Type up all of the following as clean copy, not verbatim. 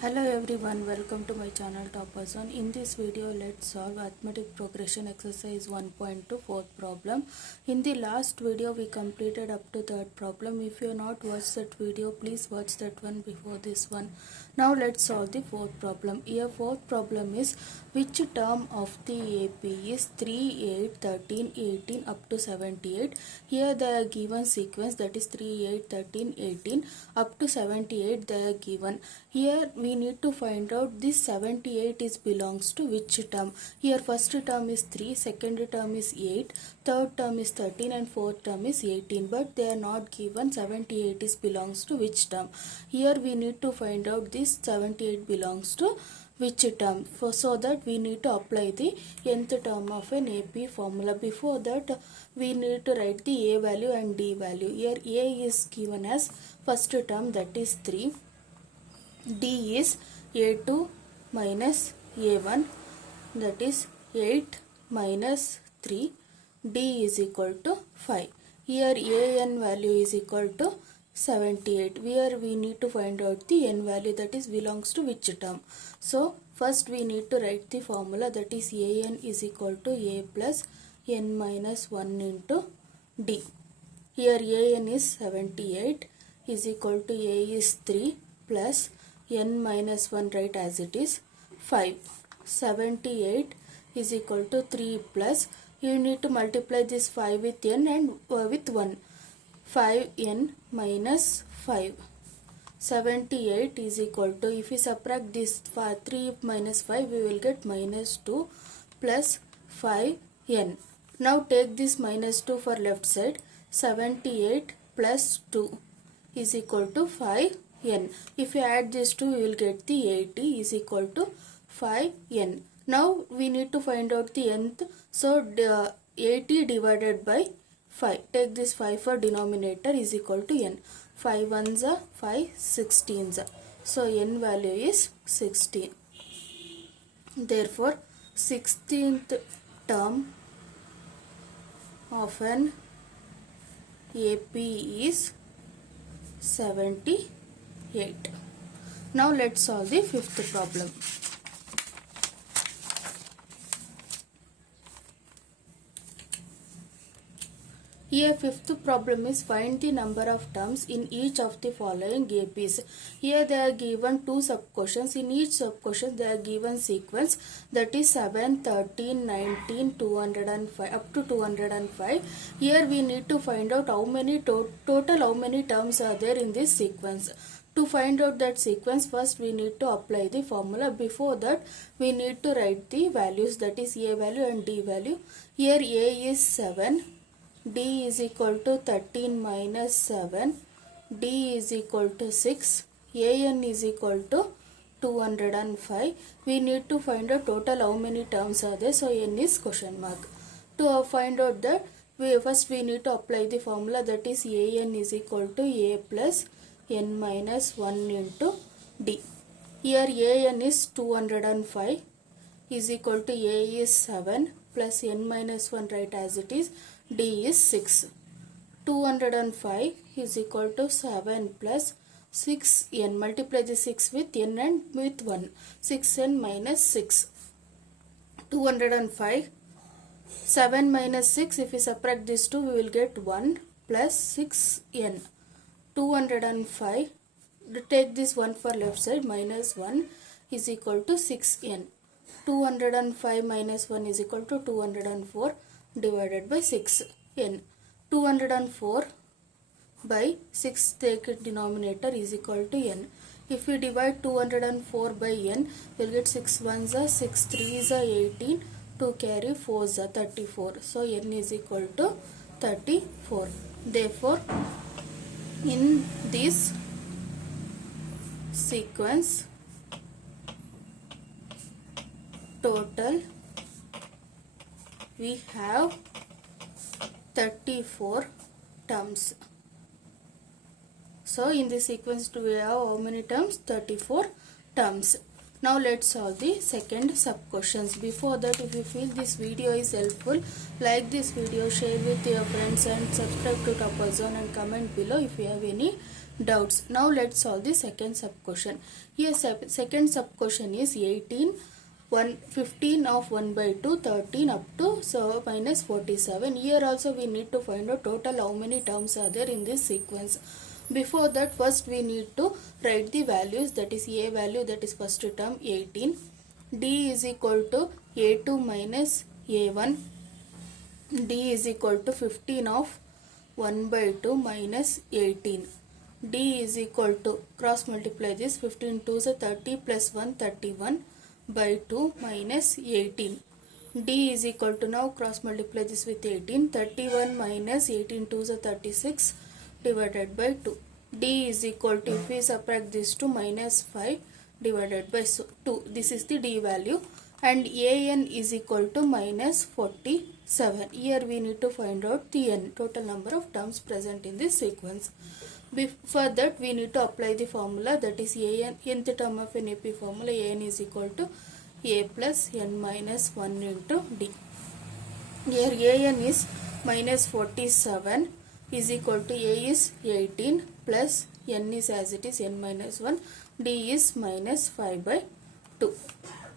Hello everyone, welcome to my channel Topper Zone. In this video, let's solve arithmetic progression exercise 1.2 fourth problem. In the last video, we completed up to third problem. If you have not watched that video, please watch that one before this one. Now let's solve the fourth problem. Here fourth problem is which term of the AP is 3, 8, 13, 18 up to 78. Here they are given sequence, that is 3, 8, 13, 18 up to 78 they are given. Here we need to find out this 78 is belongs to which term. Here first term is 3, second term is 8, third term is 13 and fourth term is 18, but they are not given 78 is belongs to which term. Here we need to find out this 78 belongs to which term, so that we need to apply the nth term of an AP formula. Before that we need to write the A value and D value. Here A is given as first term, that is 3. D is A2 minus A1, that is 8 minus 3. D is equal to 5. Here AN value is equal to 78. Here we need to find out the n value, that is belongs to which term. So first we need to write the formula, that is AN is equal to A plus n minus 1 into D. Here AN is 78 is equal to A is 3 plus n minus 1, right as it is 5. 78 is equal to 3 plus, you need to multiply this 5 with n and with 1. 5n minus 5. 78 is equal to, if we subtract this 3 minus 5, we will get minus 2 plus 5n. Now take this minus 2 for left side. 78 plus 2 is equal to 5n. If you add this 2, we will get the 80 is equal to 5n. Now we need to find out the nth. So 80 divided by 5. Take this 5 for denominator is equal to n. 5 ones are 5 16s. So n value is 16. Therefore 16th term of an AP is 78. Now let's solve the fifth problem. Here fifth problem is find the number of terms in each of the following APs. Here they are given two sub-questions. In each sub-question they are given sequence, that is 7, 13, 19, 205 up to 205. Here we need to find out how many total how many terms are there in this sequence. To find out that sequence, first we need to apply the formula. Before that we need to write the values, that is A value and D value. Here A is 7. D is equal to 13 minus 7. D is equal to 6. AN is equal to 205. We need to find out total how many terms are there. So N is question mark. To find out that, first we need to apply the formula, that is AN is equal to A plus n minus 1 into D. Here AN is 205 is equal to A is 7 plus n minus 1, right as it is. D is 6. 205 is equal to 7 plus 6n. Multiply the 6 with n and with 1. 6n minus 6. 205. 7 minus 6. If we subtract these two, we will get 1 plus 6n. 205. Take this 1 for left side. Minus 1 is equal to 6n. 205 minus 1 is equal to 204 divided by 6n. 204 by 6, take denominator, is equal to n. If we divide 204 by n, we will get 6 ones are 6 3s are 18, 2 carry 4s are 34. So n is equal to 34. Therefore in this sequence total we have 34 terms. So in this sequence we have how many terms? 34 terms. Now let's solve the second sub questions. Before that, if you feel this video is helpful, like this video, share with your friends and subscribe to Topper Zone and comment below if you have any doubts. Now let's solve the second sub question. Here second sub question is 18, 15 of 1 by 2, 13 up to so minus 47. Here also we need to find out total how many terms are there in this sequence. Before that, first we need to write the values, that is a value, that is first term 18, d is equal to a2 minus a1, d is equal to 15 of 1 by 2 minus 18, d is equal to, cross multiply this, 15 2 is 30 plus 1 31 by 2 minus 18, d is equal to, now cross multiply this with 18, 31 minus 18 2 is 36 divided by 2, d is equal to, if we subtract this to minus 5 divided by 2, this is the d value, and an is equal to minus 47. Here we need to find out the n, total number of terms present in this sequence. For that we need to apply the formula, that is an, nth term of an AP formula, an is equal to a plus n minus 1 into d. Here an is minus 47 is equal to a is 18 plus n is as it is n minus 1, d is minus 5 by 2.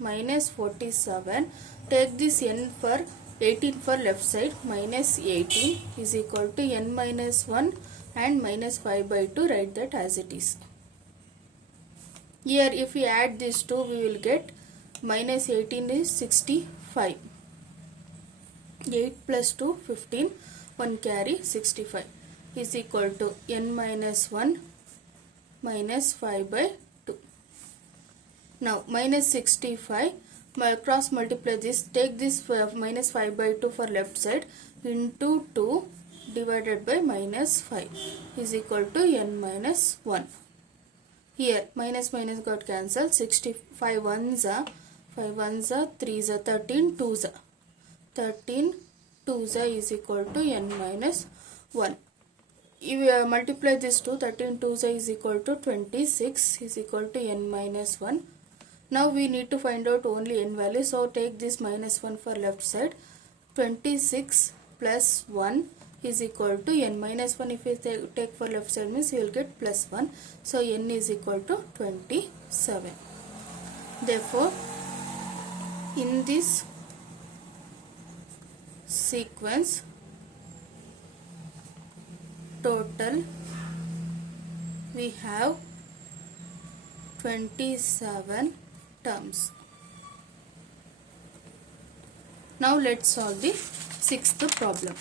Minus 47, take this n for 18 for left side, minus 18 is equal to n minus 1 and minus 5 by 2, write that as it is. Here if we add these two, we will get minus 18 is 65, 8 plus 2 15, 1 carry 65 is equal to n minus 1 minus 5 by 2. Now minus 65, cross multiply this, take this minus 5 by 2 for left side into 2 divided by minus 5 is equal to n minus 1. Here minus minus got cancelled, 65 ones are 5 ones are 3 are 13 2s are 13 2s are is equal to n minus 1. If we multiply this to 13 2s is equal to 26 is equal to n minus 1. Now we need to find out only n value, so take this minus 1 for left side, 26 plus 1 is equal to n minus 1, if we take for left side means you will get plus 1, so n is equal to 27. Therefore in this sequence total we have 27 terms. Now let's solve the sixth problem.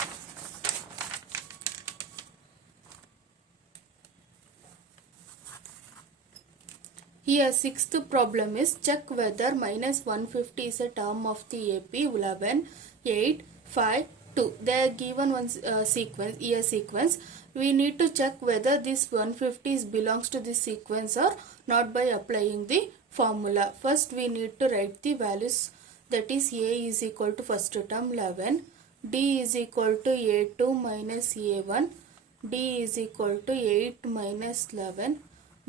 Here sixth problem is, check whether minus 150 is a term of the AP 11, 8, 5, 2. They are given one sequence. We need to check whether this 150 belongs to this sequence or not by applying the formula. First we need to write the values, that is a is equal to first term 11, d is equal to a2 minus a1, d is equal to 8 minus 11,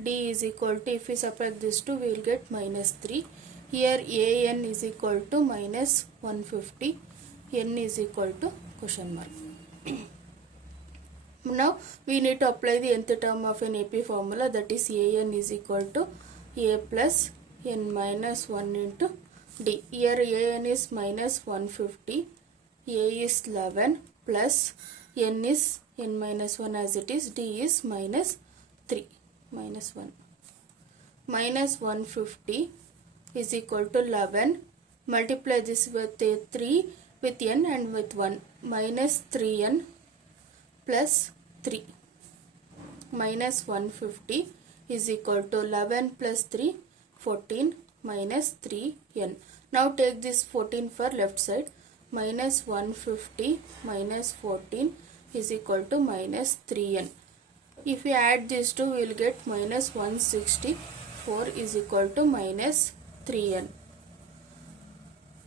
d is equal to, if we subtract this 2 we will get minus 3. Here an is equal to minus 150, n is equal to question mark. Now we need to apply the nth term of an AP formula, that is an is equal to a plus n minus 1 into d. Here an is minus 150, a is 11 plus n is n minus 1 as it is, d is minus 3, minus 1. Minus 150 is equal to 11, multiply this with 3 with n and with 1, minus 3n plus 3, minus 150 is equal to 11 plus 3 14 minus 3n. Now take this 14 for left side, minus 150 minus 14 is equal to minus 3n. If we add these two we will get minus 164 is equal to minus 3n.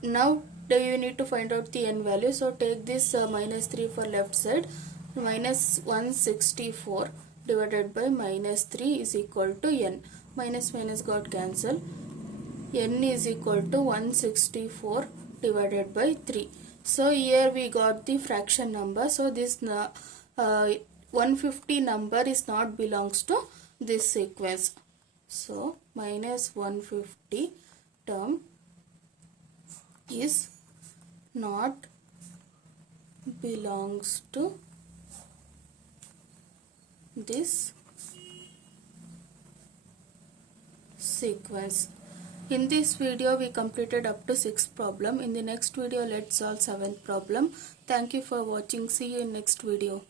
Now you need to find out the n value, so take this minus 3 for left side, minus 164 divided by minus 3 is equal to n. Minus minus got cancelled, n is equal to 164 divided by 3. So here we got the fraction number, so this 150 number is not belongs to this sequence. So minus 150 term is not belongs to this sequence. In this video we completed up to 6th problem. In the next video let's solve 7th problem. Thank you for watching. See you in next video.